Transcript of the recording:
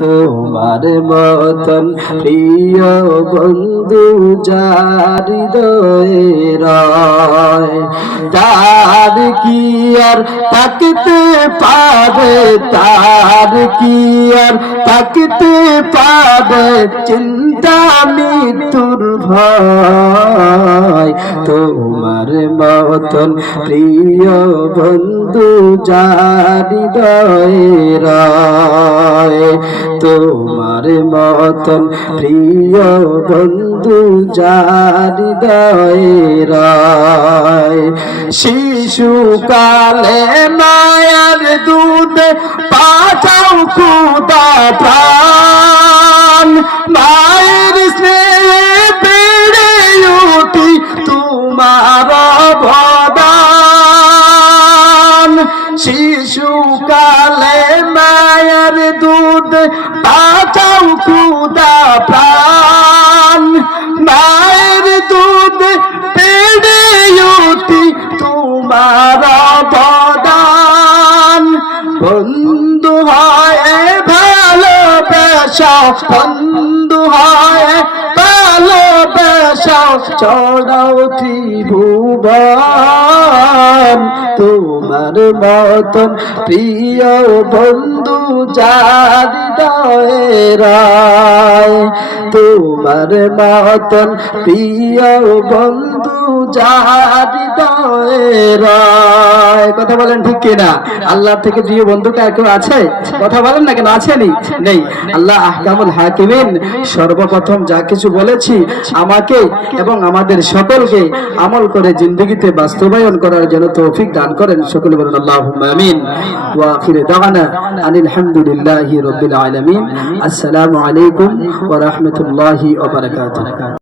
তোমার মতন প্রিয় বন্ধু যার হৃদয়ে রয়, তার কি আর তাকতে পারে, তার কি আর তাকতে পারে চিন্তা মৃত্যুর ভয়। তোমার মতন প্রিয় বন্ধু যার হৃদয়ে রয়, তোমার মতন প্রিয় বন্ধু যার হৃদয়ে রয়। শিশুকালে মায়ার দুধ পাঠাও খোদা প্রাণ, মায়ের স্নেহে বেড়ে উঠি তোমার অবদান। শিশুকালে মায়ের দুধ পাঠাও খোদা প্রাণ, মায়ের দুধ পেড়ে উঠি তোমার অবদান। বন্ধু হয় ভালোবাসা, বন্ধু হয় ভালোবাসা চড়াও ত্রিভুবন। তোমার মতন প্রিয় বন্ধু যার হৃদয়ে রয়, তোমার মতন প্রিয় বন্ধু যার হৃদয়ে রয়। কথা বলেন ঠিক কিনা? আল্লাহ থেকে প্রিয় বন্ধু কার কেউ আছে? কথা বলেন না কেন, আছেনি? নেই। আল্লাহ আহকামুল হাকিমিন সর্বপ্রথম যা কিছু বলেছি আমাকে এবং আমাদের সকলকে আমল করে জিন্দগিতে বাস্তবায়ন করার জন্য তৌফিক দান করেন। সকলে বলেন আল্লাহুম্মা আমিন। ওয়া আখিরু দাওয়ানা আনিল হামদুলিল্লাহি রাব্বিল আলামিন। আসসালামু আলাইকুম ওয়া রাহমাতুল্লাহি ওয়া বারাকাতুহু।